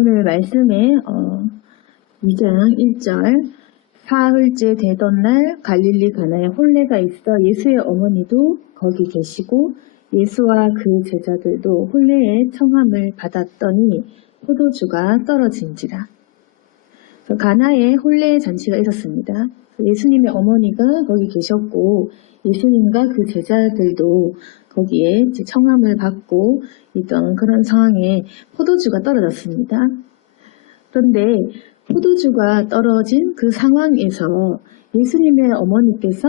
오늘 말씀에 2장 1절 사흘째 되던 날 갈릴리 가나에 혼례가 있어 예수의 어머니도 거기 계시고 예수와 그 제자들도 혼례의 청함을 받았더니 포도주가 떨어진지라. 가나에 혼례 잔치가 있었습니다. 예수님의 어머니가 거기 계셨고 예수님과 그 제자들도 거기에 청함을 받고 있던 그런 상황에 포도주가 떨어졌습니다. 그런데 포도주가 떨어진 그 상황에서 예수님의 어머니께서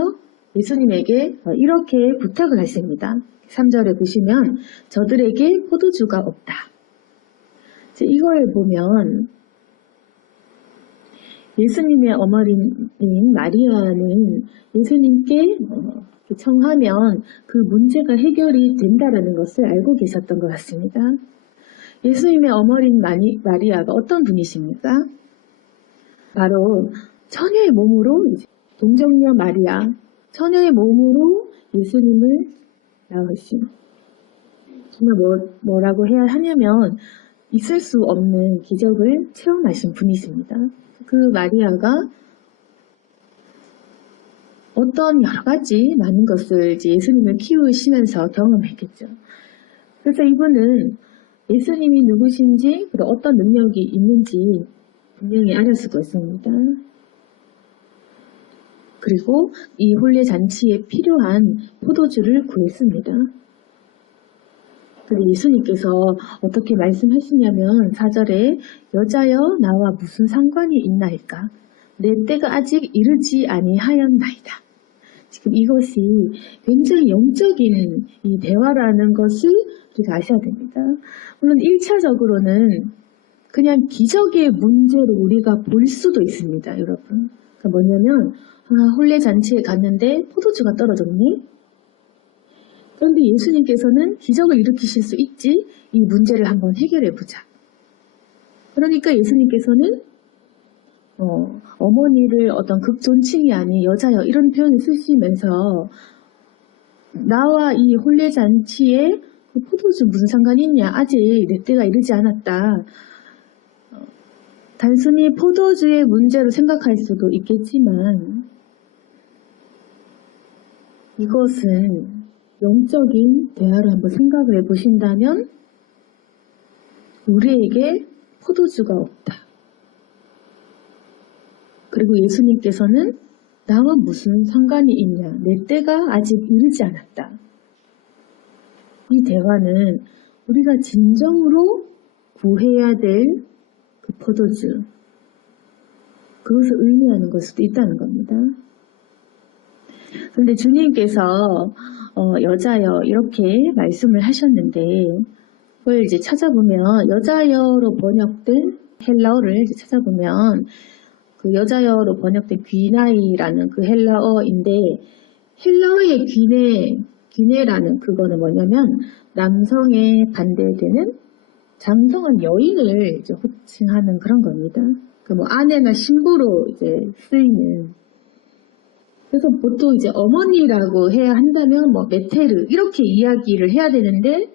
예수님에게 이렇게 부탁을 하십니다. 3절에 보시면 저들에게 포도주가 없다. 이걸 보면 예수님의 어머니인 마리아는 예수님께 청하면 그 문제가 해결이 된다는 것을 알고 계셨던 것 같습니다. 예수님의 어머니인 마리아가 어떤 분이십니까? 바로 처녀의 몸으로 동정녀 마리아, 처녀의 몸으로 예수님을 낳으신, 정말 뭐라고 해야 하냐면 있을 수 없는 기적을 체험하신 분이십니다. 그 마리아가 어떤 여러 가지 많은 것을 예수님을 키우시면서 경험했겠죠. 그래서 이분은 예수님이 누구신지, 그리고 어떤 능력이 있는지 분명히 알았을 것입니다. 그리고 이 혼례 잔치에 필요한 포도주를 구했습니다. 그리고 예수님께서 어떻게 말씀하시냐면 4절에 여자여 나와 무슨 상관이 있나이까? 내 때가 아직 이르지 아니하였나이다. 지금 이것이 굉장히 영적인 이 대화라는 것을 우리가 아셔야 됩니다. 물론 1차적으로는 그냥 기적의 문제로 우리가 볼 수도 있습니다, 여러분. 그러니까 뭐냐면 혼례 잔치에 갔는데 포도주가 떨어졌니? 그런데 예수님께서는 기적을 일으키실 수 있지, 이 문제를 한번 해결해보자. 그러니까 예수님께서는 어머니를 어떤 극존칭이 아닌 여자여 이런 표현을 쓰시면서 나와 이 혼례 잔치에 포도주 무슨 상관이 있냐? 아직 내 때가 이르지 않았다. 단순히 포도주의 문제로 생각할 수도 있겠지만 이것은 영적인 대화를 한번 생각을 해보신다면 우리에게 포도주가 없다. 그리고 예수님께서는 나와 무슨 상관이 있냐? 내 때가 아직 이르지 않았다. 이 대화는 우리가 진정으로 구해야 될 그 포도주, 그것을 의미하는 걸 수도 있다는 겁니다. 그런데 주님께서 여자여 이렇게 말씀을 하셨는데 그걸 이제 찾아보면 여자여로 번역된 헬라어를 이제 찾아보면 그 여자여로 번역된 귀나이라는 그 헬라어인데 헬라어의 귀네라는 그거는 뭐냐면 남성에 반대되는 장성한 여인을 이제 호칭하는 그런 겁니다. 그 뭐 아내나 신부로 이제 쓰이는. 그래서 보통 이제 어머니라고 해야 한다면 뭐 메테르 이렇게 이야기를 해야 되는데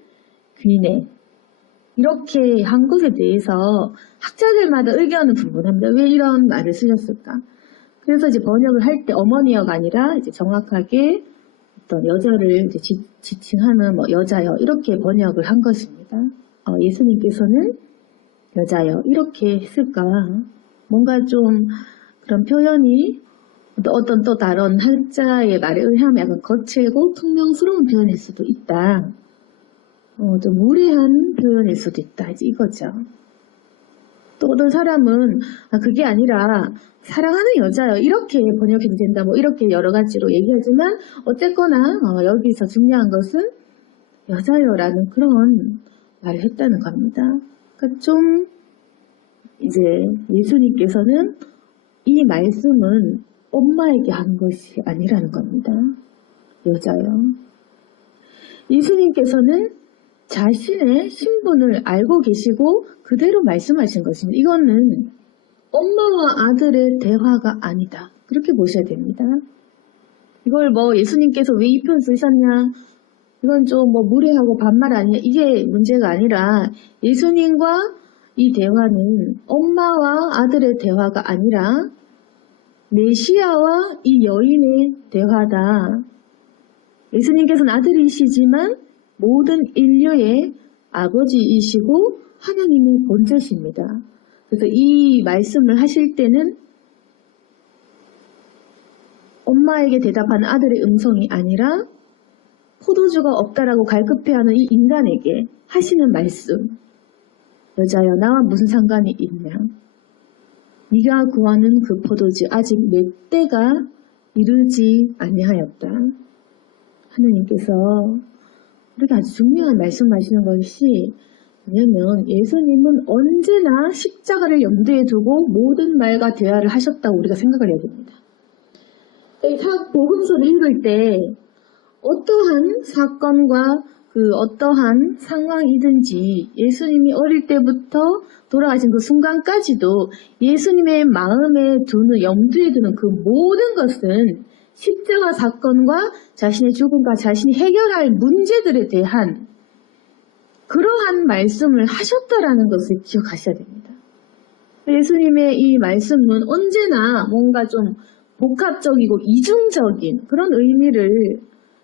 귀네 이렇게 한 것에 대해서 학자들마다 의견은 분분합니다. 왜 이런 말을 쓰셨을까? 그래서 이제 번역을 할 때 어머니여가 아니라 이제 정확하게 어떤 여자를 이제 지칭하는 뭐 여자여 이렇게 번역을 한 것입니다. 예수님께서는 여자여 이렇게 했을까? 뭔가 좀 그런 표현이 어떤 또 다른 학자의 말에 의하면 약간 거칠고 퉁명스러운 표현일 수도 있다. 좀 무례한 표현일 수도 있다. 이거죠. 또 어떤 사람은 그게 아니라 사랑하는 여자요 이렇게 번역해도 된다. 뭐 이렇게 여러 가지로 얘기하지만 어쨌거나 여기서 중요한 것은 여자요라는 그런 말을 했다는 겁니다. 그러니까 좀 이제 예수님께서는 이 말씀은 엄마에게 한 것이 아니라는 겁니다. 여자요. 예수님께서는 자신의 신분을 알고 계시고 그대로 말씀하신 것입니다. 이거는 엄마와 아들의 대화가 아니다. 그렇게 보셔야 됩니다. 이걸 뭐 예수님께서 왜 이 편 쓰셨냐? 이건 좀 뭐 무례하고 반말 아니냐? 이게 문제가 아니라 예수님과 이 대화는 엄마와 아들의 대화가 아니라 메시아와 이 여인의 대화다. 예수님께서는 아들이시지만 모든 인류의 아버지이시고 하나님의 본체십니다. 그래서 이 말씀을 하실 때는 엄마에게 대답하는 아들의 음성이 아니라 포도주가 없다라고 갈급해하는 이 인간에게 하시는 말씀. 여자여, 나와 무슨 상관이 있냐? 네가 구하는 그 포도주 아직 내 때가 이르지 아니하였다. 하느님께서 우리가 아주 중요한 말씀하시는 것이 왜냐하면 예수님은 언제나 십자가를 염두에 두고 모든 말과 대화를 하셨다고 우리가 생각을 해야 됩니다. 이 복음서를 읽을 때 어떠한 사건과 그 어떠한 상황이든지 예수님이 어릴 때부터 돌아가신 그 순간까지도 예수님의 마음에 두는, 염두에 두는 그 모든 것은 십자가 사건과 자신의 죽음과 자신이 해결할 문제들에 대한 그러한 말씀을 하셨다라는 것을 기억하셔야 됩니다. 예수님의 이 말씀은 언제나 뭔가 좀 복합적이고 이중적인 그런 의미를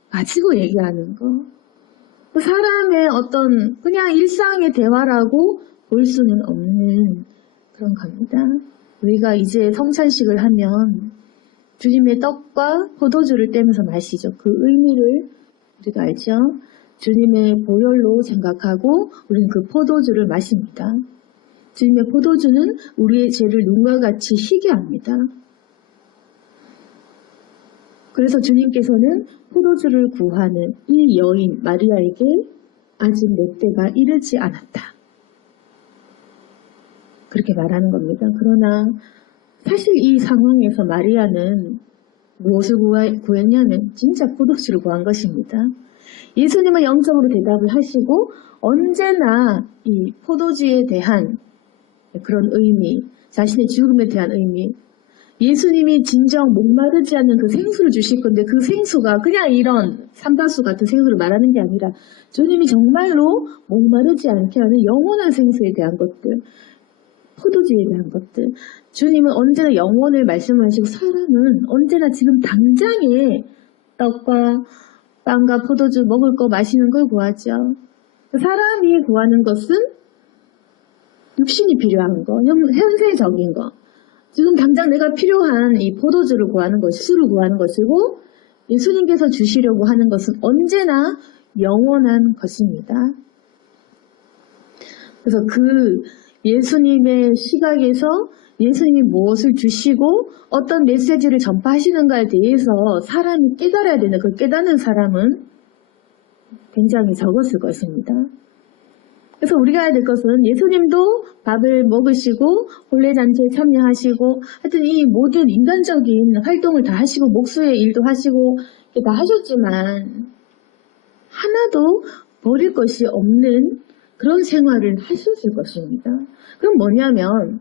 가지고 얘기하는 거. 사람의 어떤 그냥 일상의 대화라고 볼 수는 없는 그런 겁니다. 우리가 이제 성찬식을 하면 주님의 떡과 포도주를 떼면서 마시죠. 그 의미를 우리가 알죠. 주님의 보혈로 생각하고 우리는 그 포도주를 마십니다. 주님의 포도주는 우리의 죄를 눈과 같이 희게 합니다. 그래서 주님께서는 포도주를 구하는 이 여인 마리아에게 아직 내 때가 이르지 않았다. 그렇게 말하는 겁니다. 그러나 사실 이 상황에서 마리아는 무엇을 구했냐면 진짜 포도주를 구한 것입니다. 예수님은 영적으로 대답을 하시고 언제나 이 포도주에 대한 그런 의미, 자신의 죽음에 대한 의미, 예수님이 진정 목마르지 않는 그 생수를 주실 건데 그 생수가 그냥 이런 삼다수 같은 생수를 말하는 게 아니라 주님이 정말로 목마르지 않게 하는 영원한 생수에 대한 것들, 포도주에 대한 것들. 주님은 언제나 영원을 말씀하시고 사람은 언제나 지금 당장에 떡과 빵과 포도주 먹을 거 마시는 걸 구하죠. 사람이 구하는 것은 육신이 필요한 거, 현세적인 거. 지금 당장 내가 필요한 이 포도주를 구하는 것이 술을 구하는 것이고 예수님께서 주시려고 하는 것은 언제나 영원한 것입니다. 그래서 그 예수님의 시각에서 예수님이 무엇을 주시고 어떤 메시지를 전파하시는가에 대해서 사람이 깨달아야 되는 그 깨닫는 사람은 굉장히 적었을 것입니다. 그래서 우리가 해야 될 것은 예수님도 밥을 먹으시고 혼례잔치에 참여하시고 하여튼 이 모든 인간적인 활동을 다 하시고 목수의 일도 하시고 다 하셨지만 하나도 버릴 것이 없는 그런 생활을 하셨을 것입니다. 그럼 뭐냐면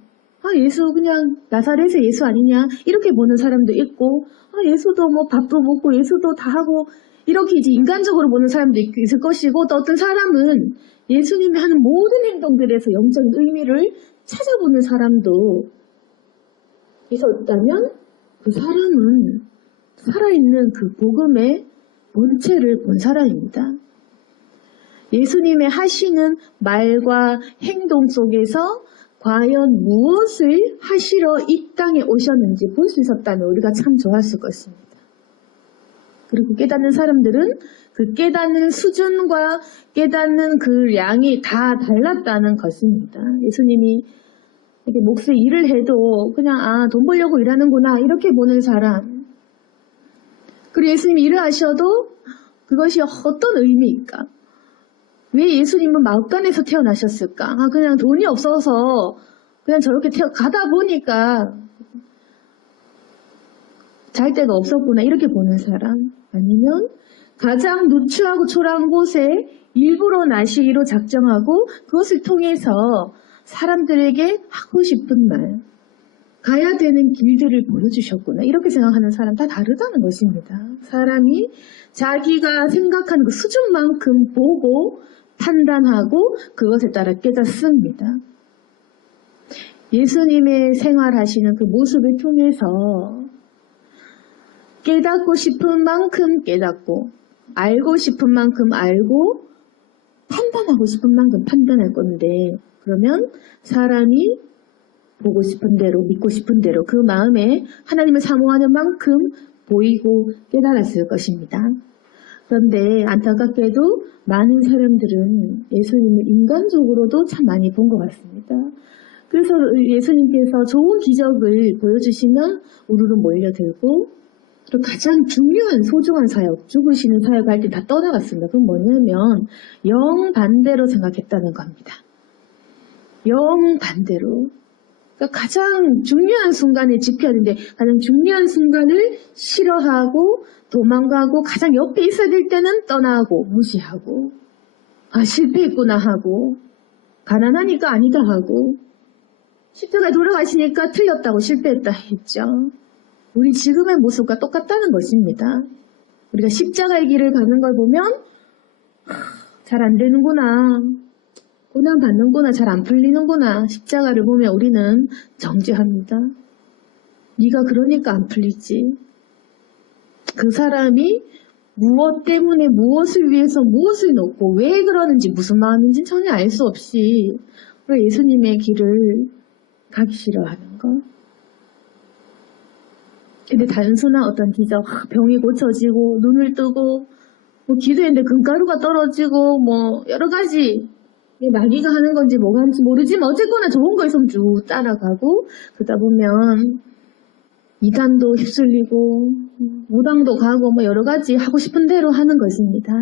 예수 그냥 나사렛의 예수 아니냐 이렇게 보는 사람도 있고 예수도 뭐 밥도 먹고 예수도 다 하고 이렇게 이제 인간적으로 보는 사람도 있을 것이고 또 어떤 사람은 예수님이 하는 모든 행동들에서 영적인 의미를 찾아보는 사람도 있었다면 그 사람은 살아있는 그 복음의 본체를 본 사람입니다. 예수님의 하시는 말과 행동 속에서 과연 무엇을 하시러 이 땅에 오셨는지 볼 수 있었다면 우리가 참 좋았을 것입니다. 그리고 깨닫는 사람들은 그 깨닫는 수준과 깨닫는 그 양이 다 달랐다는 것입니다. 예수님이 이렇게 몫의 일을 해도 그냥 돈 벌려고 일하는구나 이렇게 보는 사람. 그리고 예수님이 일을 하셔도 그것이 어떤 의미일까? 왜 예수님은 마을간에서 태어나셨을까? 그냥 돈이 없어서 그냥 저렇게 가다 보니까 잘 데가 없었구나 이렇게 보는 사람. 아니면 가장 누추하고 초라한 곳에 일부러 나시기로 작정하고 그것을 통해서 사람들에게 하고 싶은 말, 가야 되는 길들을 보여주셨구나 이렇게 생각하는 사람 다 다르다는 것입니다. 사람이 자기가 생각하는 그 수준만큼 보고 판단하고 그것에 따라 깨닫습니다. 예수님의 생활하시는 그 모습을 통해서 깨닫고 싶은 만큼 깨닫고 알고 싶은 만큼 알고 판단하고 싶은 만큼 판단할 건데 그러면 사람이 보고 싶은 대로 믿고 싶은 대로 그 마음에 하나님을 사모하는 만큼 보이고 깨달았을 것입니다. 그런데 안타깝게도 많은 사람들은 예수님을 인간적으로도 참 많이 본 것 같습니다. 그래서 예수님께서 좋은 기적을 보여주시면 우르르 몰려들고 또 가장 중요한 소중한 사역, 죽으시는 사역할 때 다 떠나갔습니다. 그건 뭐냐면 영반대로 생각했다는 겁니다. 영반대로. 그러니까 가장 중요한 순간에 지켜야 되는데 가장 중요한 순간을 싫어하고 도망가고 가장 옆에 있어야 될 때는 떠나고 무시하고 아 실패했구나 하고 가난하니까 아니다 하고 십자가에 돌아가시니까 틀렸다고 실패했다 했죠. 우리 지금의 모습과 똑같다는 것입니다. 우리가 십자가의 길을 가는 걸 보면 잘 안 되는구나. 고난 받는구나. 잘 안 풀리는구나. 십자가를 보면 우리는 정죄합니다. 네가 그러니까 안 풀리지. 그 사람이 무엇 때문에 무엇을 위해서 무엇을 놓고 왜 그러는지 무슨 마음인지 전혀 알 수 없이 우리 예수님의 길을 가기 싫어하는 거. 근데 단순한 어떤 기적, 병이 고쳐지고 눈을 뜨고 뭐 기도했는데 금가루가 떨어지고 뭐 여러 가지 마귀가 하는 건지 뭐가 하는지 모르지만 어쨌거나 좋은 거 있으면 쭉 따라가고 그러다 보면 이단도 휩쓸리고 무당도 가고 뭐 여러 가지 하고 싶은 대로 하는 것입니다.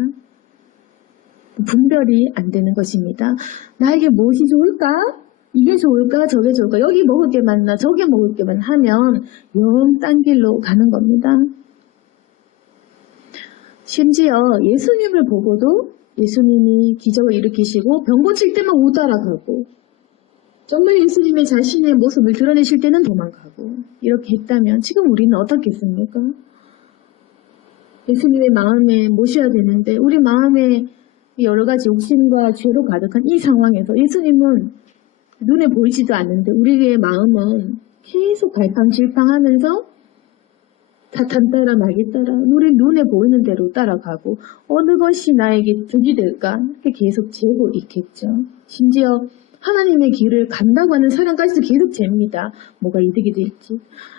분별이 안 되는 것입니다. 나에게 무엇이 좋을까? 이게 좋을까? 저게 좋을까? 여기 먹을 게 맞나? 저게 먹을 게 맞나? 하면 영 딴 길로 가는 겁니다. 심지어 예수님을 보고도 예수님이 기적을 일으키시고 병 고칠 때만 못 따라가고 정말 예수님의 자신의 모습을 드러내실 때는 도망가고 이렇게 했다면 지금 우리는 어떻겠습니까? 예수님의 마음에 모셔야 되는데 우리 마음에 여러 가지 욕심과 죄로 가득한 이 상황에서 예수님은 눈에 보이지도 않는데 우리의 마음은 계속 갈팡질팡하면서 사탄 따라 마귀 따라 우리 눈에 보이는 대로 따라가고 어느 것이 나에게 득이 될까 이렇게 계속 재고 있겠죠. 심지어 하나님의 길을 간다고 하는 사람까지도 계속 잽니다. 뭐가 이득이 될지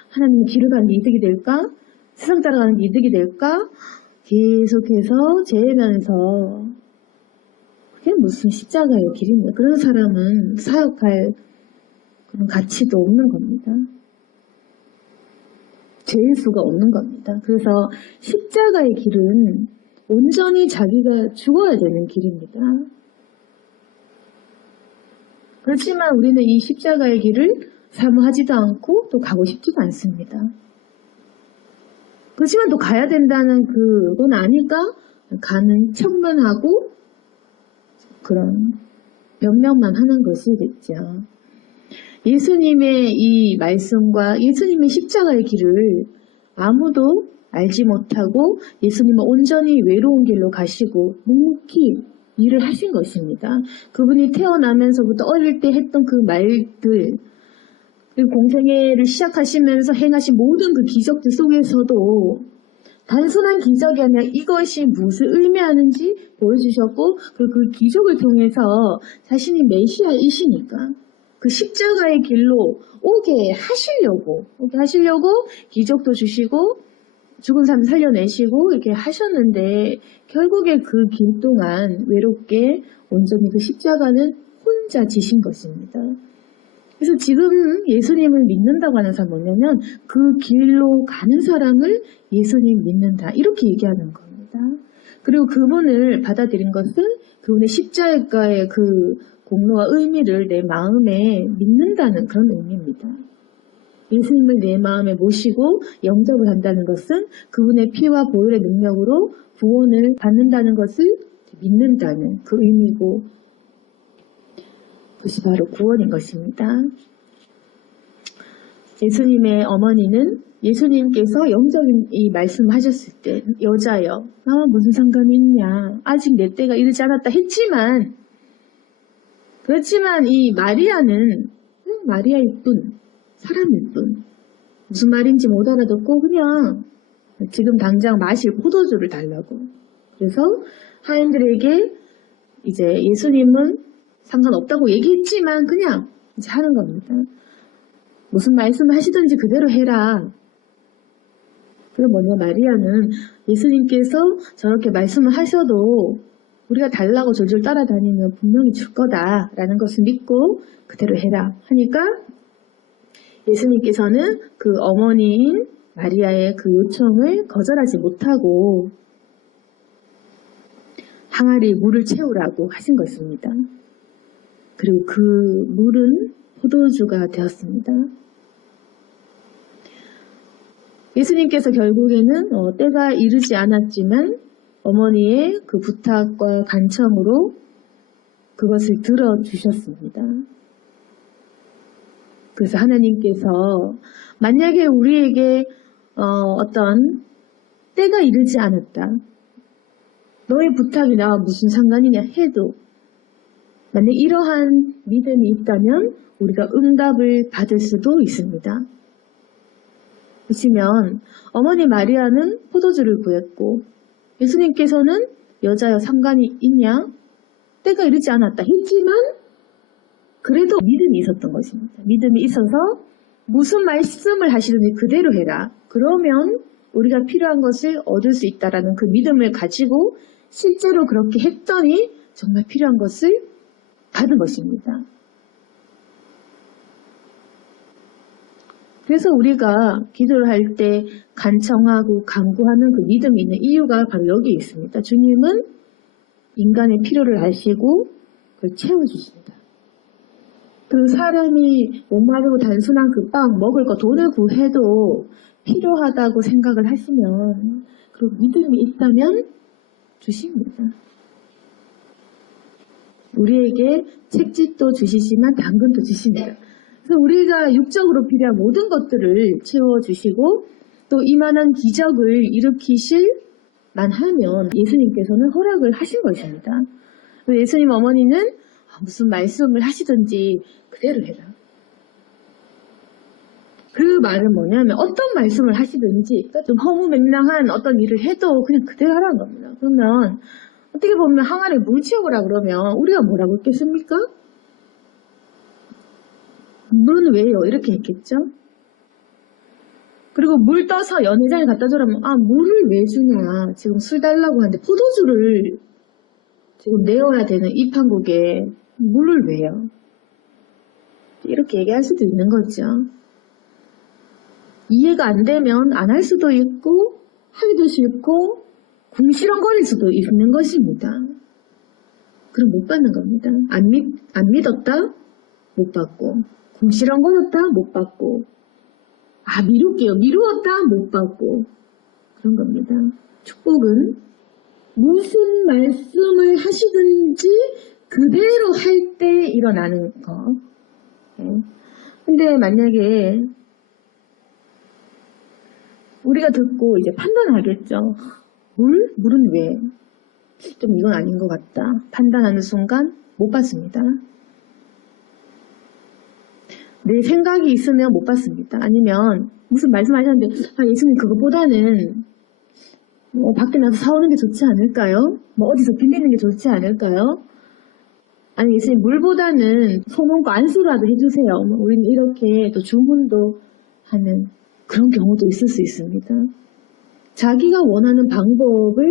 하나님의 길을 가는 게 이득이 될까? 세상 따라가는 게 이득이 될까? 계속해서 재면서 그게 무슨 십자가의 길입니까? 그런 사람은 사역할 그런 가치도 없는 겁니다. 죄일 수가 없는 겁니다. 그래서 십자가의 길은 온전히 자기가 죽어야 되는 길입니다. 그렇지만 우리는 이 십자가의 길을 사모하지도 않고 또 가고 싶지도 않습니다. 그렇지만 또 가야 된다는 그건 아니까 가는 척만 하고 그런 명령만 하는 것이겠죠. 예수님의 이 말씀과 예수님의 십자가의 길을 아무도 알지 못하고 예수님은 온전히 외로운 길로 가시고 묵묵히 일을 하신 것입니다. 그분이 태어나면서부터 어릴 때 했던 그 말들 그리고 공생애를 시작하시면서 행하신 모든 그 기적들 속에서도 단순한 기적이 아니라 이것이 무엇을 의미하는지 보여주셨고 그 기적을 통해서 자신이 메시아이시니까 그 십자가의 길로 오게 하시려고 기적도 주시고 죽은 사람 살려내시고 이렇게 하셨는데 결국에 그 길 동안 외롭게 온전히 그 십자가는 혼자 지신 것입니다. 그래서 지금 예수님을 믿는다고 하는 사람은 뭐냐면 그 길로 가는 사람을 예수님 믿는다 이렇게 얘기하는 겁니다. 그리고 그분을 받아들인 것은 그분의 십자가의 그 공로와 의미를 내 마음에 믿는다는 그런 의미입니다. 예수님을 내 마음에 모시고 영접을 한다는 것은 그분의 피와 보혈의 능력으로 구원을 받는다는 것을 믿는다는 그 의미고 그것이 바로 구원인 것입니다. 예수님의 어머니는 예수님께서 영적인 이 말씀하셨을 때 여자여 나와 무슨 상관이 있냐 아직 내 때가 이르지 않았다 했지만 그렇지만 이 마리아는 마리아일 뿐, 사람일 뿐. 무슨 말인지 못 알아듣고 그냥 지금 당장 마실 포도주를 달라고. 그래서 하인들에게 이제 예수님은 상관없다고 얘기했지만 그냥 이제 하는 겁니다. 무슨 말씀을 하시든지 그대로 해라. 그럼 뭐냐, 마리아는 예수님께서 저렇게 말씀을 하셔도 우리가 달라고 졸졸 따라다니면 분명히 줄 거다라는 것을 믿고 그대로 해라 하니까 예수님께서는 그 어머니인 마리아의 그 요청을 거절하지 못하고 항아리에 물을 채우라고 하신 것입니다. 그리고 그 물은 포도주가 되었습니다. 예수님께서 결국에는 때가 이르지 않았지만 어머니의 그 부탁과 간청으로 그것을 들어주셨습니다. 그래서 하나님께서 만약에 우리에게 어떤 때가 이르지 않았다. 너의 부탁이 나와 무슨 상관이냐 해도 만약 이러한 믿음이 있다면 우리가 응답을 받을 수도 있습니다. 보시면 어머니 마리아는 포도주를 구했고 예수님께서는 여자여 상관이 있냐? 때가 이르지 않았다 했지만 그래도 믿음이 있었던 것입니다. 믿음이 있어서 무슨 말씀을 하시든지 그대로 해라. 그러면 우리가 필요한 것을 얻을 수 있다라는 그 믿음을 가지고 실제로 그렇게 했더니 정말 필요한 것을 받은 것입니다. 그래서 우리가 기도를 할 때 간청하고 간구하는 그 믿음이 있는 이유가 바로 여기에 있습니다. 주님은 인간의 필요를 아시고 그걸 채워주신다. 그 사람이 목마르고 단순한 그 빵 먹을 거 돈을 구해도 필요하다고 생각을 하시면 그리고 믿음이 있다면 주십니다. 우리에게 채찍도 주시지만 당근도 주십니다. 그래서 우리가 육적으로 필요한 모든 것들을 채워주시고 또 이만한 기적을 일으키실 만하면 예수님께서는 허락을 하신 것입니다. 예수님 어머니는 무슨 말씀을 하시든지 그대로 해라. 그 말은 뭐냐면 어떤 말씀을 하시든지 좀 허무맹랑한 어떤 일을 해도 그냥 그대로 하라는 겁니다. 그러면 어떻게 보면 항아리에 물 채우라 그러면 우리가 뭐라고 했겠습니까? 물은 왜요? 이렇게 했겠죠? 그리고 물 떠서 연회장에 갖다 주라면 물을 왜 주냐? 지금 술 달라고 하는데 포도주를 지금 내어야 되는 이 판국에 물을 왜요? 이렇게 얘기할 수도 있는 거죠. 이해가 안 되면 안 할 수도 있고 하기도 싫고 궁시렁거릴 수도 있는 것입니다. 그럼 못 받는 겁니다. 안 믿었다? 못 받고 궁시렁거렸다? 못 받고 미룰게요. 미루었다? 못 받고 그런 겁니다. 축복은 무슨 말씀을 하시든지 그대로 할 때 일어나는 거. 근데 만약에 우리가 듣고 이제 판단하겠죠. 물은 왜? 좀 이건 아닌 것 같다. 판단하는 순간 못 받습니다. 내 생각이 있으면 못 받습니다. 아니면 무슨 말씀하셨는데 예수님 그것보다는 밖에 나서 사오는 게 좋지 않을까요? 어디서 빌리는 게 좋지 않을까요? 아니 예수님 물보다는 소문과 안수라도 해주세요. 우리는 이렇게 또 주문도 하는 그런 경우도 있을 수 있습니다. 자기가 원하는 방법을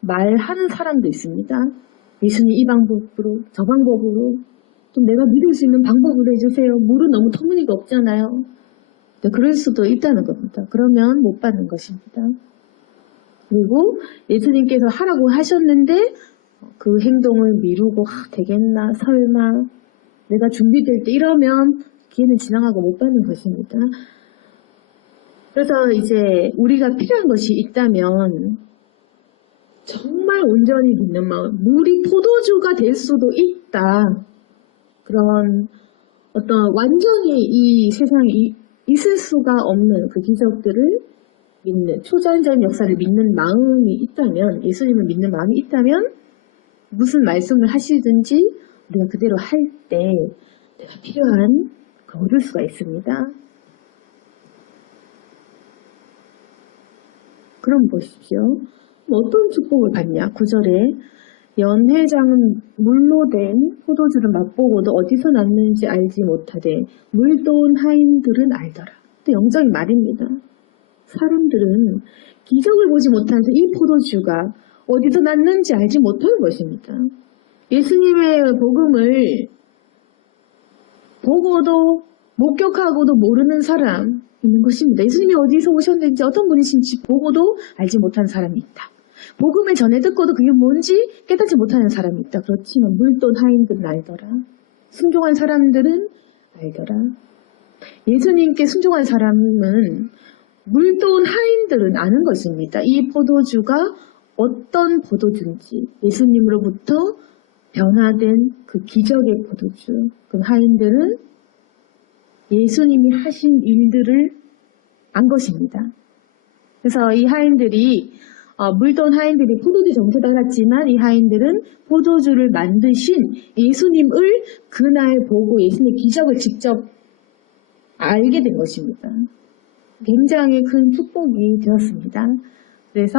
말하는 사람도 있습니다. 예수님 이 방법으로 저 방법으로 좀 내가 믿을 수 있는 방법으로 해주세요. 물은 너무 터무니가 없잖아요. 그럴 수도 있다는 겁니다. 그러면 못 받는 것입니다. 그리고 예수님께서 하라고 하셨는데 그 행동을 미루고 되겠나 설마 내가 준비될 때 이러면 기회는 지나가고 못 받는 것입니다. 그래서 이제 우리가 필요한 것이 있다면 정말 온전히 믿는 마음, 물이 포도주가 될 수도 있다. 그런 어떤 완전히 이 세상에 있을 수가 없는 그 기적들을 믿는, 초자연적인 역사를 믿는 마음이 있다면, 예수님을 믿는 마음이 있다면 무슨 말씀을 하시든지 우리가 그대로 할 때 내가 필요한 얻을 수가 있습니다. 그럼 보십시오. 어떤 축복을 받냐? 9절에 연회장은 물로 된 포도주를 맛보고도 어디서 났는지 알지 못하되 물도온 하인들은 알더라. 또 영적인 말입니다. 사람들은 기적을 보지 못하면서 이 포도주가 어디서 났는지 알지 못하는 것입니다. 예수님의 복음을 보고도 목격하고도 모르는 사람 있는 것입니다. 예수님이 어디서 오셨는지 어떤 분이신지 보고도 알지 못하는 사람이 있다. 복음을 전해 듣고도 그게 뭔지 깨닫지 못하는 사람이 있다. 그렇지만 물돈 하인들은 알더라. 순종한 사람들은 알더라. 예수님께 순종한 사람은 물돈 하인들은 아는 것입니다. 이 포도주가 어떤 포도주인지 예수님으로부터 변화된 그 기적의 포도주. 그 하인들은 예수님이 하신 일들을 안 것입니다. 그래서 이 하인들이 물돈 하인들이 포도주 정체도 알았지만 이 하인들은 포도주를 만드신 예수님을 그날 보고 예수님의 기적을 직접 알게 된 것입니다. 굉장히 큰 축복이 되었습니다. 그래서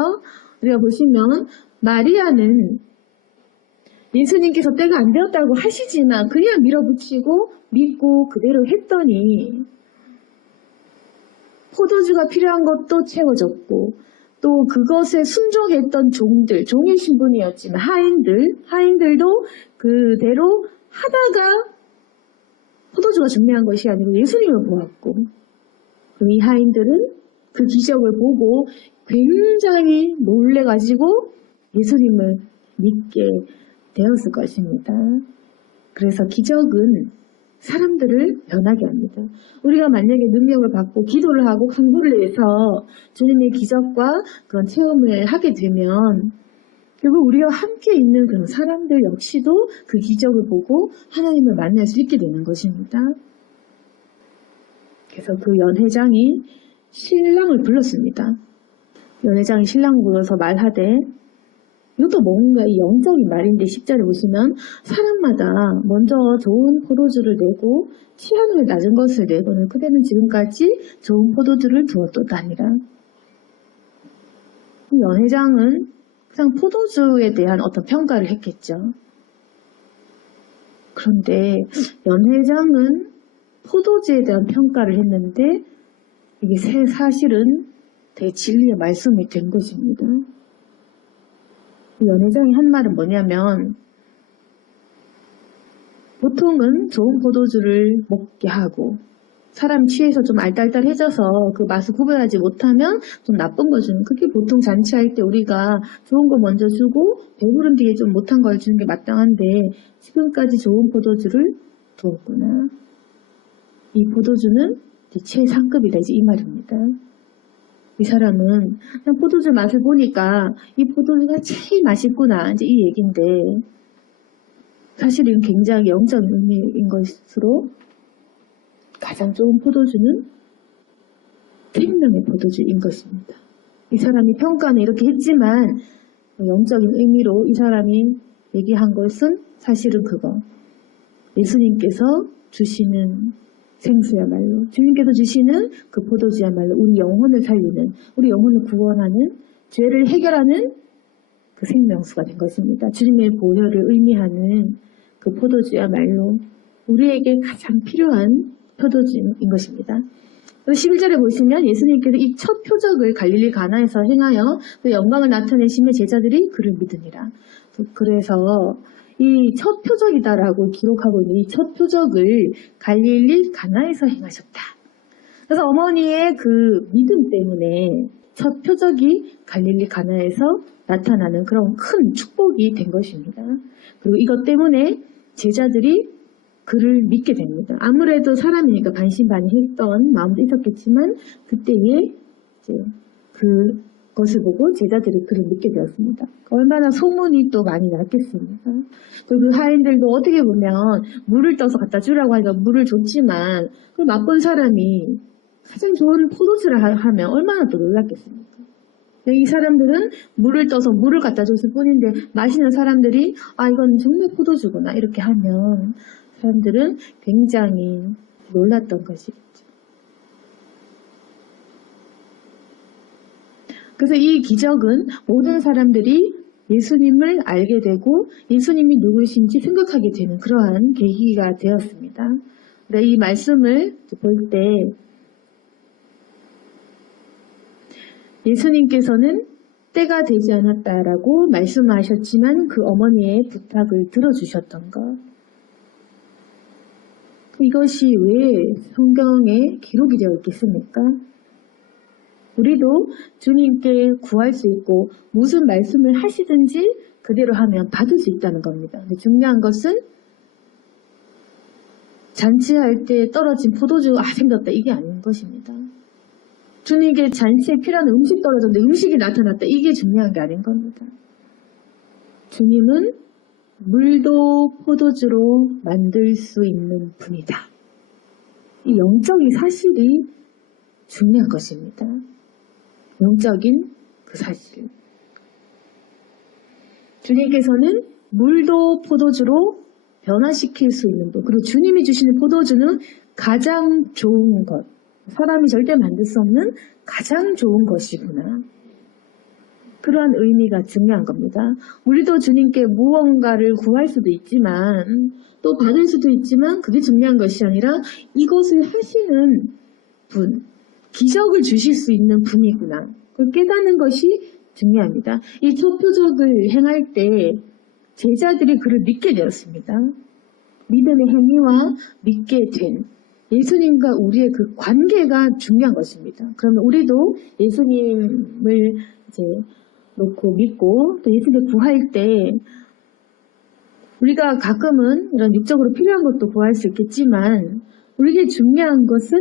우리가 보시면 마리아는 예수님께서 때가 안 되었다고 하시지만 그냥 밀어붙이고 믿고 그대로 했더니 포도주가 필요한 것도 채워졌고 또 그것에 순종했던 종들, 종일 신분이었지만 하인들도 그대로 하다가 포도주가 중요한 것이 아니고 예수님을 보았고 그럼 이 하인들은 그 기적을 보고 굉장히 놀래가지고 예수님을 믿게 되었을 것입니다. 그래서 기적은 사람들을 변하게 합니다. 우리가 만약에 능력을 받고 기도를 하고 간구를 해서 주님의 기적과 그런 체험을 하게 되면 결국 우리와 함께 있는 그런 사람들 역시도 그 기적을 보고 하나님을 만날 수 있게 되는 것입니다. 그래서 그 연회장이 신랑을 불렀습니다. 연회장이 신랑을 불러서 말하되 이것도 뭔가 영적인 말인데 10절에 보시면 사람마다 먼저 좋은 포도주를 내고 취하는 낮은 것을 내고는 그대는 지금까지 좋은 포도주를 두었도다 아니라 연회장은 그냥 포도주에 대한 어떤 평가를 했겠죠. 그런데 연회장은 포도주에 대한 평가를 했는데 이게 사실은 되게 진리의 말씀이 된 것입니다. 연회장이 한 말은 뭐냐면 보통은 좋은 포도주를 먹게 하고 사람 취해서 좀 알딸딸해져서 그 맛을 구별하지 못하면 좀 나쁜 거 주는 그게 보통 잔치할 때 우리가 좋은 거 먼저 주고 배부른 뒤에 좀 못한 걸 주는 게 마땅한데 지금까지 좋은 포도주를 두었구나. 이 포도주는 최상급이다 이제 이 말입니다. 이 사람은 그냥 포도주 맛을 보니까 이 포도주가 제일 맛있구나 이제 이 얘기인데 사실 이건 굉장히 영적인 의미인 것으로 가장 좋은 포도주는 생명의 포도주인 것입니다. 이 사람이 평가는 이렇게 했지만 영적인 의미로 이 사람이 얘기한 것은 사실은 그거 예수님께서 주시는 생수야말로 주님께서 주시는 그 포도주야말로 우리 영혼을 살리는 우리 영혼을 구원하는 죄를 해결하는 그 생명수가 된 것입니다. 주님의 보혈을 의미하는 그 포도주야말로 우리에게 가장 필요한 포도주인 것입니다. 11절에 보시면 예수님께서 이 첫 표적을 갈릴리 가나에서 행하여 그 영광을 나타내시며 제자들이 그를 믿으니라. 그래서 이 첫 표적이다라고 기록하고 있는 이 첫 표적을 갈릴리 가나에서 행하셨다. 그래서 어머니의 그 믿음 때문에 첫 표적이 갈릴리 가나에서 나타나는 그런 큰 축복이 된 것입니다. 그리고 이것 때문에 제자들이 그를 믿게 됩니다. 아무래도 사람이니까 반신반의했던 마음도 있었겠지만 그때에 이제 그것을 보고 제자들이 그를 믿게 되었습니다. 얼마나 소문이 또 많이 났겠습니까? 그리고 그 하인들도 어떻게 보면 물을 떠서 갖다 주라고 하니까 물을 줬지만 그 나쁜 사람이 가장 좋은 포도주를 하면 얼마나 또 놀랐겠습니까? 이 사람들은 물을 떠서 물을 갖다 줬을 뿐인데 마시는 사람들이 이건 정말 포도주구나 이렇게 하면 사람들은 굉장히 놀랐던 것이겠죠. 그래서 이 기적은 모든 사람들이 예수님을 알게 되고 예수님이 누구신지 생각하게 되는 그러한 계기가 되었습니다. 이 말씀을 볼 때 예수님께서는 때가 되지 않았다라고 말씀하셨지만 그 어머니의 부탁을 들어주셨던 것. 이것이 왜 성경에 기록이 되어 있겠습니까? 우리도 주님께 구할 수 있고 무슨 말씀을 하시든지 그대로 하면 받을 수 있다는 겁니다. 근데 중요한 것은 잔치할 때 떨어진 포도주가 생겼다 이게 아닌 것입니다. 주님께 잔치에 필요한 음식 떨어졌는데 음식이 나타났다 이게 중요한 게 아닌 겁니다. 주님은 물도 포도주로 만들 수 있는 분이다. 이 영적인 사실이 중요한 것입니다. 영적인 그 사실. 주님께서는 물도 포도주로 변화시킬 수 있는 분. 그리고 주님이 주시는 포도주는 가장 좋은 것. 사람이 절대 만들 수 없는 가장 좋은 것이구나. 그러한 의미가 중요한 겁니다. 우리도 주님께 무언가를 구할 수도 있지만 또 받을 수도 있지만 그게 중요한 것이 아니라 이것을 하시는 분, 기적을 주실 수 있는 분이구나. 그걸 깨닫는 것이 중요합니다. 이 첫 표적을 행할 때 제자들이 그를 믿게 되었습니다. 믿음의 행위와 믿게 된 예수님과 우리의 그 관계가 중요한 것입니다. 그러면 우리도 예수님을 이제 놓고 믿고 또 예수님을 구할 때 우리가 가끔은 이런 육적으로 필요한 것도 구할 수 있겠지만 우리에게 중요한 것은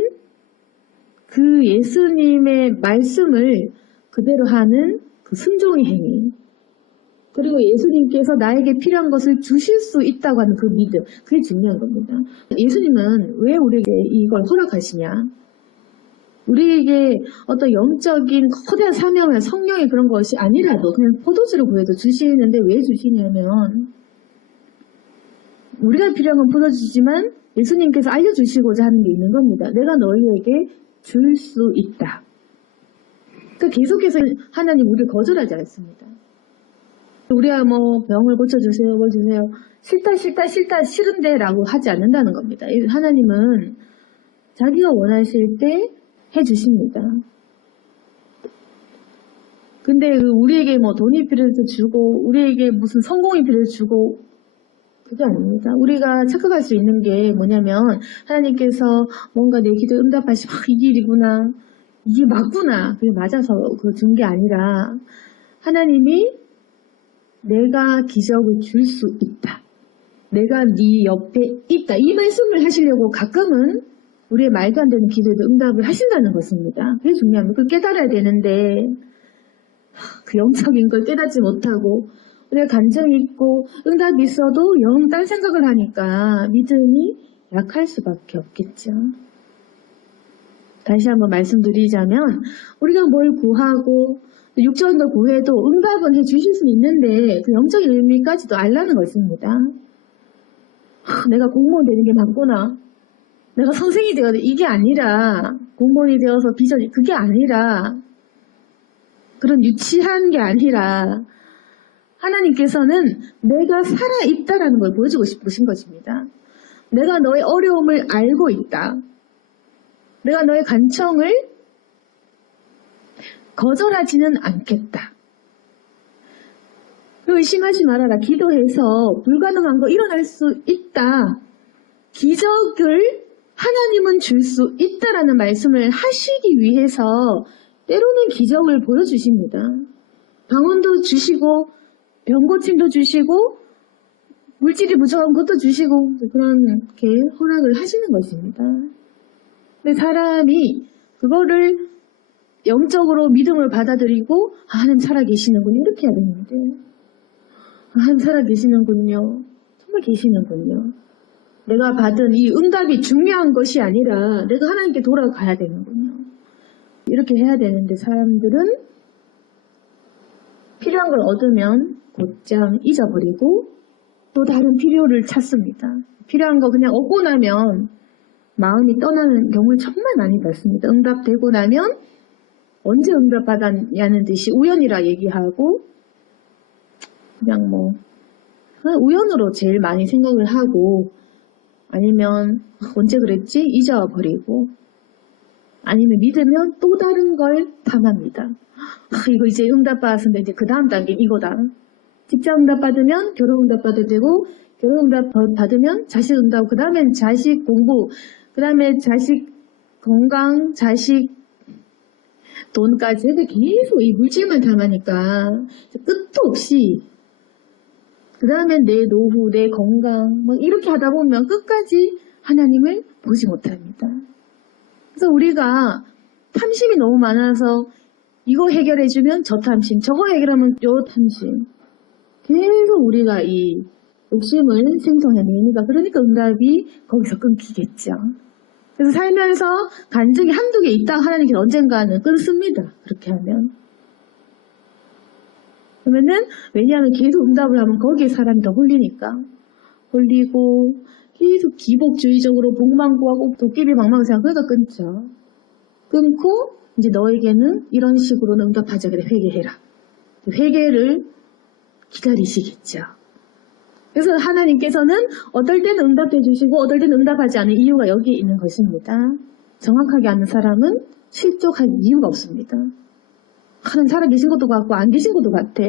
그 예수님의 말씀을 그대로 하는 그 순종의 행위 그리고 예수님께서 나에게 필요한 것을 주실 수 있다고 하는 그 믿음 그게 중요한 겁니다. 예수님은 왜 우리에게 이걸 허락하시냐? 우리에게 어떤 영적인 거대한 사명이나 성령의 그런 것이 아니라도 그냥 포도주를 구해도 주시는데 왜 주시냐면 우리가 필요한 건 포도주지만 예수님께서 알려주시고자 하는 게 있는 겁니다. 내가 너희에게 줄 수 있다. 그러니까 계속해서 하나님 우리를 거절하지 않습니다. 우리가 뭐 병을 고쳐주세요, 뭘 주세요. 싫다, 싫은데 라고 하지 않는다는 겁니다. 하나님은 자기가 원하실 때 해주십니다. 근데 우리에게 뭐 돈이 필요해서 주고 우리에게 무슨 성공이 필요해서 주고 그게 아닙니다. 우리가 착각할 수 있는 게 뭐냐면 하나님께서 뭔가 내 기도에 응답하시면 이 일이구나. 이게 맞구나. 그게 맞아서 준 게 아니라 하나님이 내가 기적을 줄 수 있다. 내가 네 옆에 있다. 이 말씀을 하시려고 가끔은 우리의 말도 안 되는 기도에도 응답을 하신다는 것입니다. 그게 중요합니다. 그걸 깨달아야 되는데 그 영적인 걸 깨닫지 못하고 우리가 감정이 있고 응답이 있어도 영 딴 생각을 하니까 믿음이 약할 수밖에 없겠죠. 다시 한번 말씀드리자면 우리가 뭘 구하고 육적인 걸 구해도 응답은 해주실 수 있는데 그 영적인 의미까지도 알라는 것입니다. 내가 공무원 되는 게 맞구나. 내가 선생이 되어야 돼. 이게 아니라 공무원이 되어서 비전이 그게 아니라 그런 유치한 게 아니라 하나님께서는 내가 살아있다라는 걸 보여주고 싶으신 것입니다. 내가 너의 어려움을 알고 있다. 내가 너의 간청을 거절하지는 않겠다. 의심하지 말아라. 기도해서 불가능한 거 일어날 수 있다. 기적을 하나님은 줄 수 있다라는 말씀을 하시기 위해서 때로는 기적을 보여주십니다. 방언도 주시고 병고침도 주시고 물질이 부족한 것도 주시고 그렇게 허락을 하시는 것입니다. 근데 사람이 그거를 영적으로 믿음을 받아들이고 하나님 살아계시는군요. 이렇게 해야 되는데 하나님 살아계시는군요. 정말 계시는군요. 내가 받은 이 응답이 중요한 것이 아니라 내가 하나님께 돌아가야 되는군요. 이렇게 해야 되는데 사람들은 필요한 걸 얻으면 곧장 잊어버리고 또 다른 필요를 찾습니다. 필요한 거 그냥 얻고 나면 마음이 떠나는 경우를 정말 많이 봤습니다. 응답되고 나면 언제 응답받았냐는 듯이 우연이라 얘기하고 그냥 뭐 우연으로 제일 많이 생각을 하고 아니면 언제 그랬지? 잊어버리고 아니면 믿으면 또 다른 걸 탐합니다. 이거 이제 응답받았는데 이제 그 다음 단계는 이거다. 직장 응답 받으면 결혼 응답 받아야 되고 결혼 응답 받으면 자식 응답, 그 다음엔 자식 공부, 그 다음에 자식 건강, 자식 돈까지 해서 계속 이 물질만 탐하니까 끝도 없이 그 다음엔 내 노후, 내 건강 뭐 이렇게 하다 보면 끝까지 하나님을 보지 못합니다. 그래서 우리가 탐심이 너무 많아서 이거 해결해주면 저 탐심, 저거 해결하면 요 탐심 계속 우리가 이 욕심을 생성해내니까 그러니까 응답이 거기서 끊기겠죠. 그래서 살면서 간증이 한두 개 있다가 하나님께서 언젠가는 끊습니다. 그렇게 하면. 그러면은 왜냐하면 계속 응답을 하면 거기에 사람이 더 홀리니까. 홀리고 계속 기복주의적으로 복만 구하고 도깨비 방망이 생각하니까 끊죠. 끊고 이제 너에게는 이런 식으로는 응답하자 그래. 회개해라. 회개를 기다리시겠죠. 그래서 하나님께서는 어떨 때는 응답해 주시고 어떨 때는 응답하지 않은 이유가 여기에 있는 것입니다. 정확하게 아는 사람은 실족할 이유가 없습니다. 하나님 살아계신 것도 같고 안 계신 것도 같아.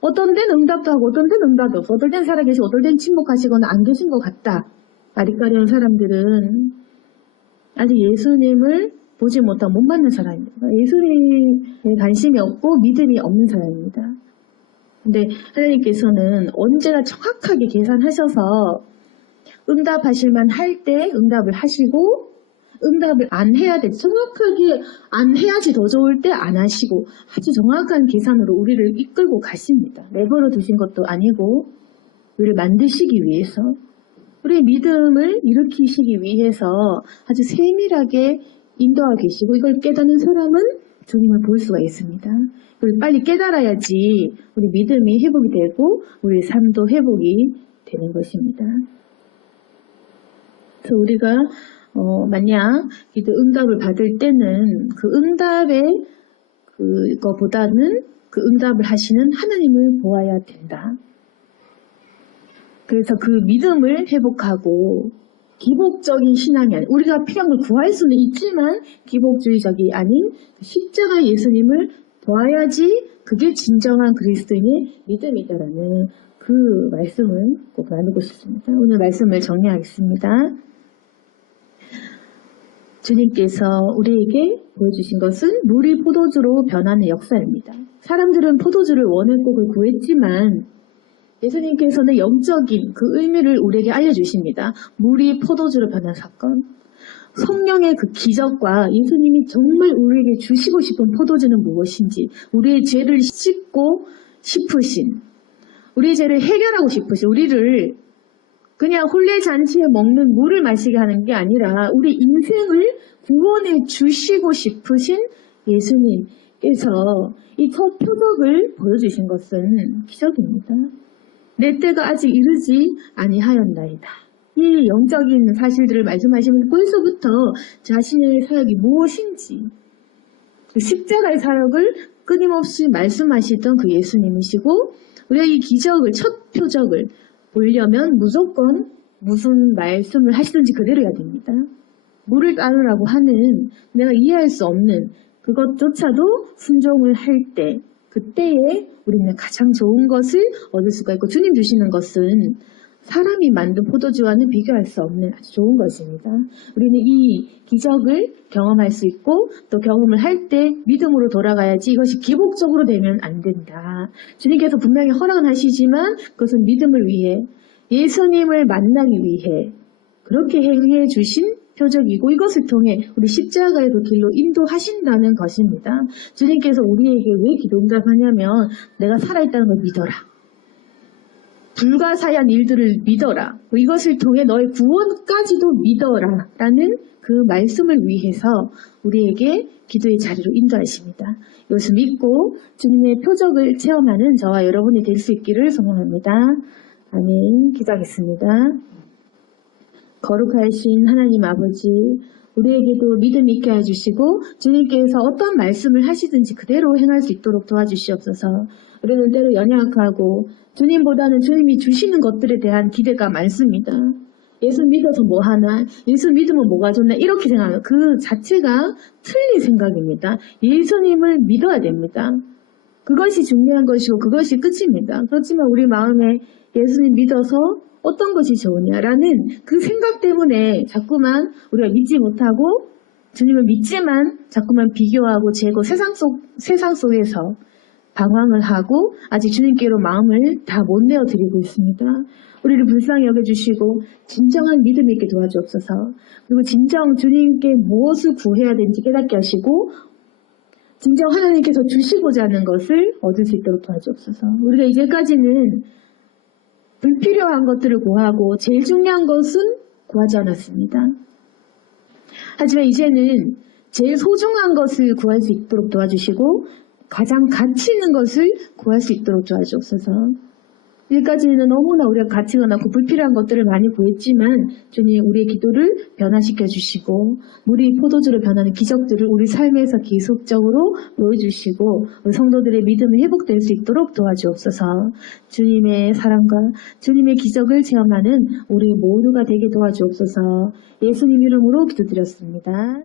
어떤 때는 응답도 하고 어떤 때는 응답도 없어. 어떨 때는 살아계시고 어떨 때는 침묵하시거나 안 계신 것 같다. 아리까리한 사람들은 아직 예수님을 보지 못하고 못 만난 사람입니다. 예수님에 관심이 없고 믿음이 없는 사람입니다. 근데 하나님께서는 언제나 정확하게 계산하셔서 응답하실만 할 때 응답을 하시고 응답을 안 해야 돼. 정확하게 안 해야지 더 좋을 때 안 하시고 아주 정확한 계산으로 우리를 이끌고 가십니다. 내버려 두신 것도 아니고 우리를 만드시기 위해서 우리의 믿음을 일으키시기 위해서 아주 세밀하게 인도하고 계시고 이걸 깨닫는 사람은 주님을 볼 수가 있습니다. 그걸 빨리 깨달아야지 우리 믿음이 회복이 되고 우리 삶도 회복이 되는 것입니다. 그래서 우리가 만약 기도 응답을 받을 때는 그 응답의 그거보다는 그 응답을 하시는 하나님을 보아야 된다. 그래서 그 믿음을 회복하고 기복적인 신앙이 아닌 우리가 필요한 걸 구할 수는 있지만 기복주의적이 아닌 십자가 예수님을 보아야지 그게 진정한 그리스도인의 믿음이다라는 그 말씀을 꼭 나누고 싶습니다. 오늘 말씀을 정리하겠습니다. 주님께서 우리에게 보여주신 것은 물이 포도주로 변하는 역사입니다. 사람들은 포도주를 원했고 그걸 구했지만 예수님께서는 영적인 그 의미를 우리에게 알려주십니다. 물이 포도주로 변한 사건. 성령의 그 기적과 예수님이 정말 우리에게 주시고 싶은 포도주는 무엇인지 우리의 죄를 씻고 싶으신 우리의 죄를 해결하고 싶으신 우리를 그냥 혼례잔치에 먹는 물을 마시게 하는 게 아니라 우리 인생을 구원해 주시고 싶으신 예수님께서 이 첫 표적을 보여주신 것은 기적입니다. 내 때가 아직 이르지 아니하였나이다. 이 영적인 사실들을 말씀하시면 벌써부터 자신의 사역이 무엇인지 십자가의 사역을 끊임없이 말씀하시던 그 예수님이시고 우리가 이 기적을 첫 표적을 보려면 무조건 무슨 말씀을 하시든지 그대로 해야 됩니다. 물을 따르라고 하는 내가 이해할 수 없는 그것조차도 순종을 할 때 그때에 우리는 가장 좋은 것을 얻을 수가 있고 주님 주시는 것은 사람이 만든 포도주와는 비교할 수 없는 아주 좋은 것입니다. 우리는 이 기적을 경험할 수 있고 또 경험을 할 때 믿음으로 돌아가야지 이것이 기복적으로 되면 안 된다. 주님께서 분명히 허락은 하시지만 그것은 믿음을 위해 예수님을 만나기 위해 그렇게 행해 주신 표적이고 이것을 통해 우리 십자가의 그 길로 인도하신다는 것입니다. 주님께서 우리에게 왜 기도 응답하냐면 내가 살아있다는 걸 믿어라. 불가사의한 일들을 믿어라. 이것을 통해 너의 구원까지도 믿어라. 라는 그 말씀을 위해서 우리에게 기도의 자리로 인도하십니다. 이것을 믿고 주님의 표적을 체험하는 저와 여러분이 될 수 있기를 소망합니다. 아멘. 기도하겠습니다. 거룩하신 하나님 아버지, 우리에게도 믿음 있게 해주시고 주님께서 어떤 말씀을 하시든지 그대로 행할 수 있도록 도와주시옵소서. 우리는 때로 연약하고 주님보다는 주님이 주시는 것들에 대한 기대가 많습니다. 예수 믿어서 뭐 하나, 예수 믿으면 뭐가 좋나 이렇게 생각해요. 그 자체가 틀린 생각입니다. 예수님을 믿어야 됩니다. 그것이 중요한 것이고 그것이 끝입니다. 그렇지만 우리 마음에 예수님 믿어서 어떤 것이 좋으냐라는 그 생각 때문에 자꾸만 우리가 믿지 못하고 주님을 믿지만 자꾸만 비교하고 재고 세상 속에서 방황을 하고 아직 주님께로 마음을 다 못 내어드리고 있습니다. 우리를 불쌍히 여겨주시고 진정한 믿음 있게 도와주옵소서. 그리고 진정 주님께 무엇을 구해야 되는지 깨닫게 하시고 진정 하나님께서 주시고자 하는 것을 얻을 수 있도록 도와주옵소서. 우리가 이제까지는 불필요한 것들을 구하고 제일 중요한 것은 구하지 않았습니다. 하지만 이제는 제일 소중한 것을 구할 수 있도록 도와주시고 가장 가치 있는 것을 구할 수 있도록 도와주옵소서. 여기까지는 너무나 우리가 가치가 많고 불필요한 것들을 많이 구했지만 주님 우리의 기도를 변화시켜 주시고 물이 포도주로 변하는 기적들을 우리 삶에서 계속적으로 보여주시고 우리 성도들의 믿음이 회복될 수 있도록 도와주옵소서. 주님의 사랑과 주님의 기적을 체험하는 우리 모두가 되게 도와주옵소서. 예수님 이름으로 기도드렸습니다.